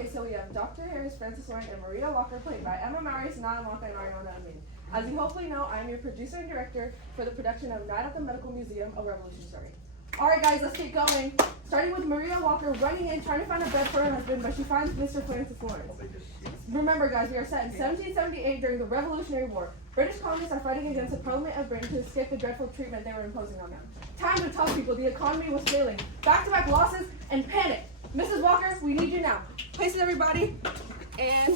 Okay, so we have Dr. Harris, Francis Warren, and Maria Walker, played by Emma Mauri, Saniya, Maka, and Areana, Amin. As you hopefully know, I am your producer and director for the production of Night at the Medical Museum, A Revolution Story. Alright guys, let's get going. Starting with Maria Walker running in, trying to find a bed for her husband, but she finds Mr. Francis Lawrence. Remember guys, we are set in 1778 during the Revolutionary War. British colonists are fighting against the Parliament of Britain to escape the dreadful treatment they were imposing on them. Time to tell people the economy was failing. Back-to-back losses and panic. Mrs. Walker, we need you now. Places everybody, and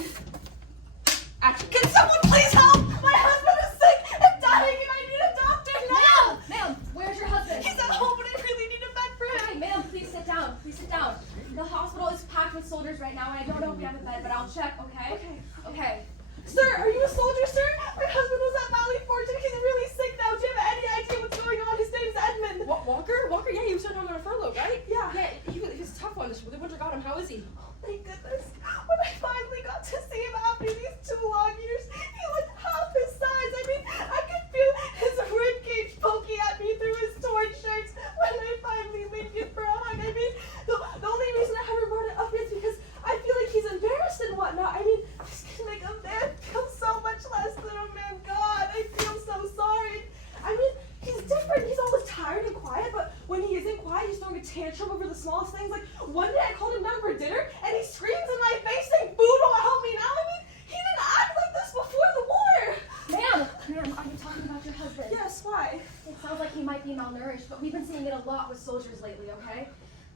action. Can someone please help? My husband is sick and dying and I need a doctor now! Ma'am, where's your husband? He's at home but I really need a bed for him. Hey, ma'am, please sit down. Please sit down. The hospital is packed with soldiers right now and I don't know if we have a bed, but I'll check, okay? Okay. Sir, are you a soldier, sir? My husband was at Valley Fortune. He's really sick now. Do you have any idea what's going on? His name's Edmund. What, Walker? Walker, yeah, he was starting on a furlough, right? Yeah. Yeah, he's a tough one. The winter got him. How is he? Thank goodness. When I finally got to see him after these 2 long years, he looked half his size. I mean, I could feel his ribcage poking at me through his torn shirts when I finally leaned in for a hug. I mean, the only reason I haven't brought it up is because I feel like he's embarrassed and whatnot. I mean, this can make a man feel so much less than a man. God, I feel so sorry. I mean, he's different. He's always tired and quiet, but when he isn't quiet, he's throwing a tantrum over the smallest things. Like, one day I called him down for dinner, and he screams in my face saying, "Food won't help me now." I mean, he didn't act like this before the war. Ma'am, are you talking about your husband? Yes, why? It sounds like he might be malnourished, but we've been seeing it a lot with soldiers lately, okay?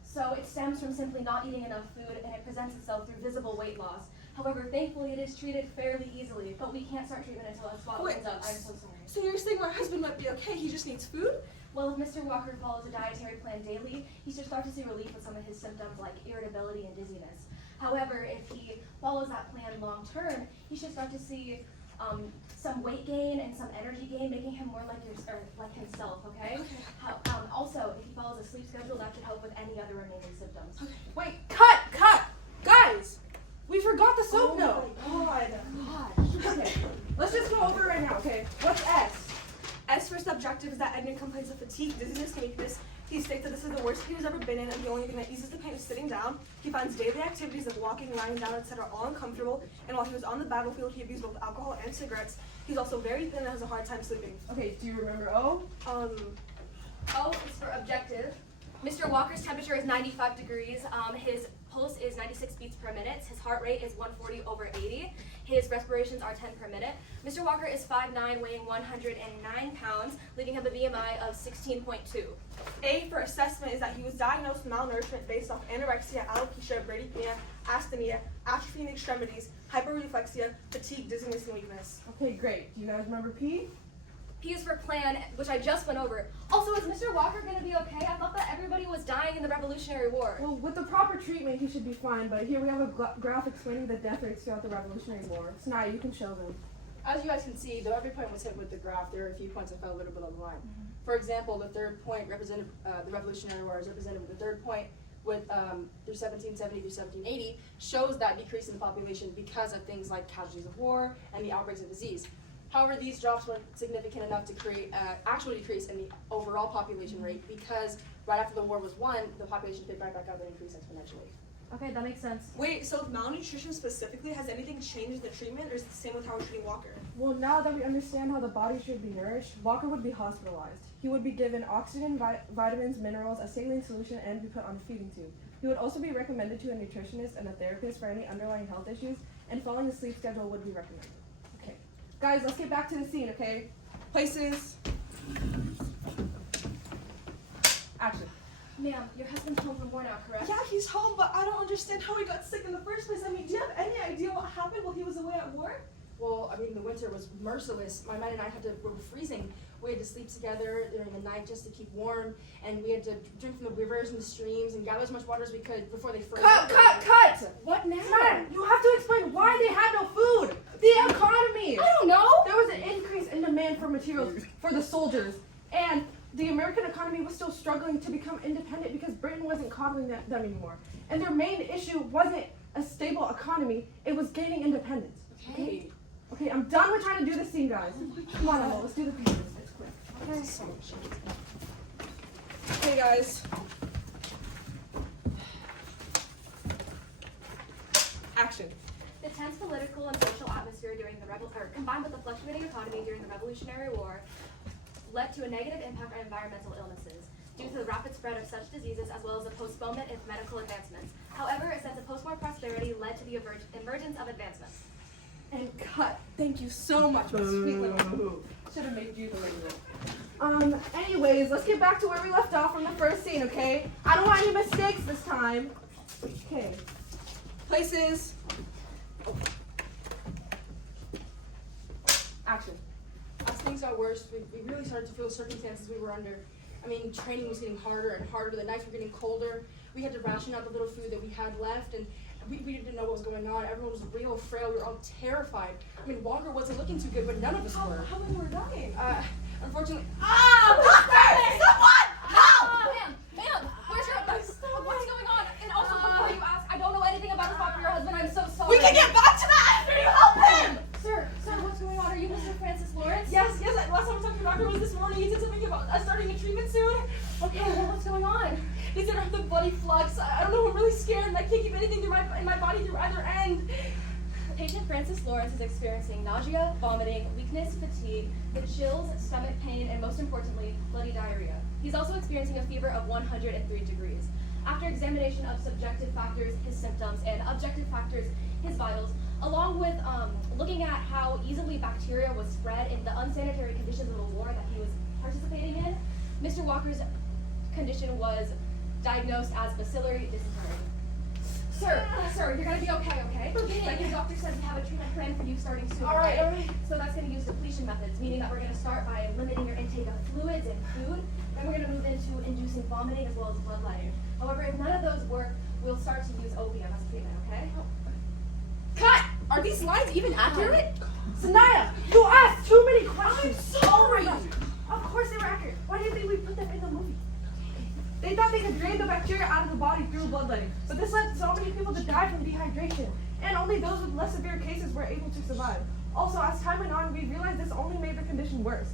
So it stems from simply not eating enough food, and it presents itself through visible weight loss. However, thankfully, it is treated fairly easily, but we can't start treatment until that spot opens up. I'm so sorry. So you're saying my husband might be okay, he just needs food? Well, if Mr. Walker follows a dietary plan daily, he should start to see relief with some of his symptoms like irritability and dizziness. However, if he follows that plan long term, he should start to see some weight gain and some energy gain, making him more like himself, okay? Also, if he follows a sleep schedule, that should help with any other remaining symptoms. Okay. Wait, cut! Guys! We forgot the soap note. God. Okay, let's just go over it right now, okay? What's S? S for subjective is that Edmund complains of fatigue, dizziness, and weakness. He states that this is the worst pain he's ever been in, and the only thing that eases the pain is sitting down. He finds daily activities of walking, lying down, etc. all uncomfortable, and while he was on the battlefield, he abused both alcohol and cigarettes. He's also very thin and has a hard time sleeping. Okay, do you remember O? O is for objective. Mr. Walker's temperature is 95 degrees. His pulse is 96 beats per minute. His heart rate is 140/80. His respirations are 10 per minute. Mr. Walker is 5'9", weighing 109 pounds, leaving him a BMI of 16.2. A for assessment is that he was diagnosed with malnourishment based off anorexia, alopecia, bradypnea, asthenia, atrophy in extremities, hyperreflexia, fatigue, dizziness, and weakness. Okay, great. Do you guys remember P? P is for plan, which I just went over. Also, is Mr. Walker going to be okay? I thought that everybody was dying in the Revolutionary War. Well, with the proper treatment, he should be fine, but here we have a graph explaining the death rates throughout the Revolutionary War. So now you can show them. As you guys can see, though every point was hit with the graph, there are a few points that fell a little bit on the line. For example, the third point represented the Revolutionary War is represented with the third point with through 1770 through 1780 shows that decrease in the population because of things like casualties of war and the outbreaks of disease. However, these drops weren't significant enough to create an actual decrease in the overall population rate because right after the war was won, the population picked right back up and increased exponentially. Okay, that makes sense. Wait, so if malnutrition specifically, has anything changed in the treatment, or is it the same with how we're treating Walker? Well, now that we understand how the body should be nourished, Walker would be hospitalized. He would be given oxygen, vitamins, minerals, a saline solution, and be put on a feeding tube. He would also be recommended to a nutritionist and a therapist for any underlying health issues, and following a sleep schedule would be recommended. Okay. Guys, let's get back to the scene, okay? Places. Action. Ma'am, your husband's home from war now, correct? Yeah, he's home, but I don't understand how he got sick in the first place. I mean, do you have any idea what happened while he was away at war? Well, I mean, the winter was merciless. My man and I we were freezing. We had to sleep together during the night just to keep warm, and we had to drink from the rivers and the streams and gather as much water as we could before they froze. Cut! What now? Son, you have to explain why they had no food. The economy. I don't know. There was an increase in demand for materials for the soldiers, and the American economy was still struggling to become independent because Britain wasn't coddling them anymore. And their main issue wasn't a stable economy, it was gaining independence. Okay. Okay, I'm done with trying to do this scene, guys. Come on, Emma, let's do the pieces. It's quick. Okay. Okay, guys. Action. The tense political and social atmosphere during the combined with the fluctuating economy during the Revolutionary War led to a negative impact on environmental illnesses due to the rapid spread of such diseases as well as the postponement of medical advancements. However, a sense of post-war prosperity led to the emergence of advancements. And cut. Thank you so much, my sweet little boo. Should have made you the lady. Anyways, let's get back to where we left off from the first scene, okay? I don't want any mistakes this time. Okay. Places. Action. As things got worse, we really started to feel the circumstances we were under. I mean, training was getting harder and harder. The nights were getting colder. We had to ration out the little food that we had left, and we didn't know what was going on. Everyone was real frail. We were all terrified. I mean, Walker wasn't looking too good, but none of us were. How many were dying? Unfortunately, Someone! Ma'am, where's your what's going on? And also, before you ask, I don't know anything about this for your husband. I'm so sorry. We can get back to that after you help him! Sir, what's going on? Are you Mr. Francis Lawrence? yes. Last time I talked to the doctor was this morning. He said something about us starting a treatment soon. Okay, well, what's going on? He said I have the bloody flux. I don't know. I'm really scared, and I can't keep anything in my body through either end. Patient Francis Lawrence is experiencing nausea, vomiting, weakness, fatigue, the chills, stomach pain, and most importantly, bloody diarrhea. He's also experiencing a fever of 103 degrees. After examination of subjective factors, his symptoms, and objective factors, his vitals, along with looking at how easily bacteria was spread in the unsanitary conditions of the war that he was participating in, Mr. Walker's condition was diagnosed as bacillary dysentery. Sir, you're gonna be okay, okay? Like your doctor said, we have a treatment plan for you starting soon. All right. So that's gonna use depletion methods, meaning that we're gonna start by limiting your intake of fluids and food, then we're gonna move into inducing vomiting as well as bloodletting. However, if none of those work, we'll start to use opium as treatment, okay? Cut! Are these lines even accurate? Saniya, you asked too many questions. I'm sorry. Of course they were accurate. Why do you think we put them in the movie? They thought they could drain the bacteria out of the body through bloodletting, but this led so many people to die from dehydration, and only those with less severe cases were able to survive. Also, as time went on, we realized this only made the condition worse,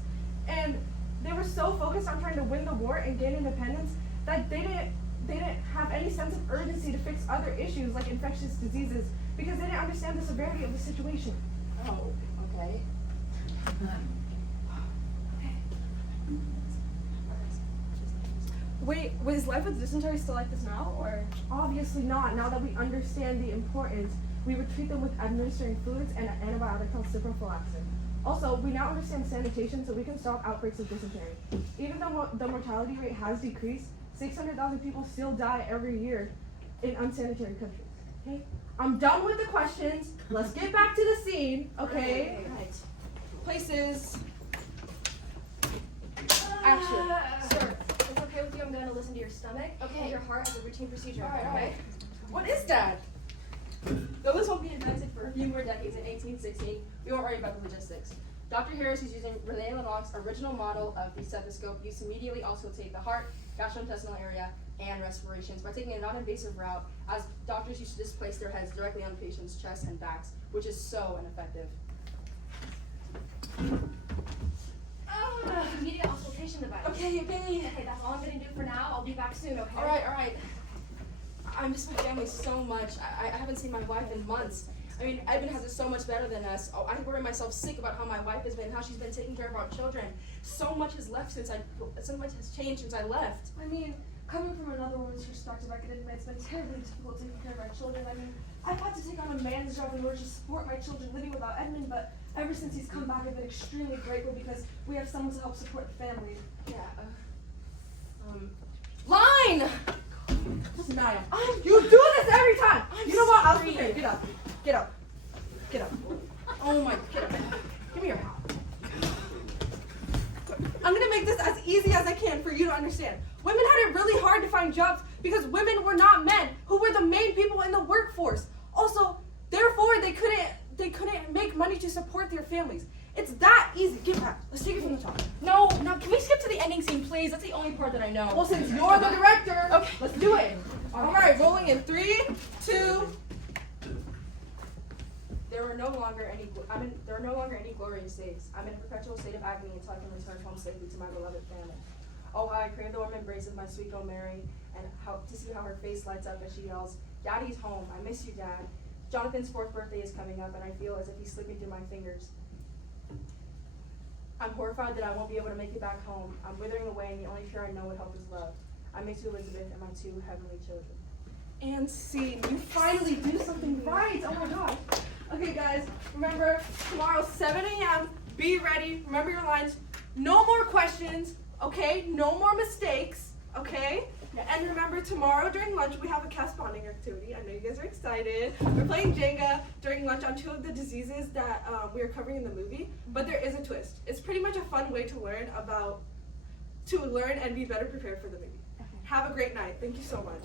and they were so focused on trying to win the war and gain independence that they didn't have any sense of urgency to fix other issues like infectious diseases because they didn't understand the severity of the situation. Oh, okay. Wait, was life with dysentery still like this now, or? Obviously not. Now that we understand the importance, we would treat them with administering fluids and an antibiotic called ciprofloxacin. Also, we now understand sanitation, so we can stop outbreaks of dysentery. Even though the mortality rate has decreased, 600,000 people still die every year in unsanitary countries. Okay? I'm done with the questions. Let's get back to the scene, okay? Right. Places. Action. Sir, if it's okay with you, I'm going to listen to your stomach and your heart as a routine procedure. All right. Okay? What is that? Though this won't be invented for a few more decades, in 1816, we won't worry about the logistics. Dr. Harris is using René Lenox's original model of the stethoscope used to immediately also take the heart, gastrointestinal area, and respirations by taking a non-invasive route, as doctors used to just place their heads directly on patients' chests and backs, which is so ineffective. Immediate auscultation device. Okay. Okay, that's all I'm going to do for now. I'll be back soon, okay? All right. I miss my family so much. I haven't seen my wife in months. I mean, Edmund has it so much better than us. Oh, I worry myself sick about how my wife has been, how she's been taking care of our children. So much has left so much has changed since I left. I mean, coming from another woman's perspective, I can admit it's been terribly difficult taking care of our children. I mean, I've had to take on a man's job in order to support my children living without Edmund, but ever since he's come back, I've been extremely grateful because we have someone to help support the family. Yeah. Line! Saniya, you do this every time. You know what? I'll be here. Get up. Oh my God. Give me your hat. I'm gonna make this as easy as I can for you to understand. Women had it really hard to find jobs because women were not men who were the main people in the workforce. Also, therefore, they couldn't make money to support their families. It's that easy. Get back. Let's take it from the top. No, can we skip to the ending scene, please? That's the only part that I know. Well, since you're the director, Okay. let's do it. All right, rolling in 3, 2. There are no longer any glorious days. I'm in a perpetual state of agony until I can return home safely to my beloved family. Oh, how I crave the warm embrace of my sweet girl Mary, and how to see how her face lights up as she yells, "Daddy's home. I miss you, Dad." Jonathan's 4th birthday is coming up, and I feel as if he's slipping through my fingers. I'm horrified that I won't be able to make it back home. I'm withering away, and the only fear I know would help is love. I miss you, Elizabeth, and my 2 heavenly children. And scene. You finally do something right. Oh my gosh. Okay, guys, remember tomorrow 7 a.m. Be ready. Remember your lines. No more questions. Okay. No more mistakes. Okay. And remember, tomorrow during lunch we have a cast bonding activity. I know you guys are excited. We're playing Jenga during lunch on 2 of the diseases that we are covering in the movie. But there is a twist. It's pretty much a fun way to learn and be better prepared for the movie. Have a great night. Thank you so much.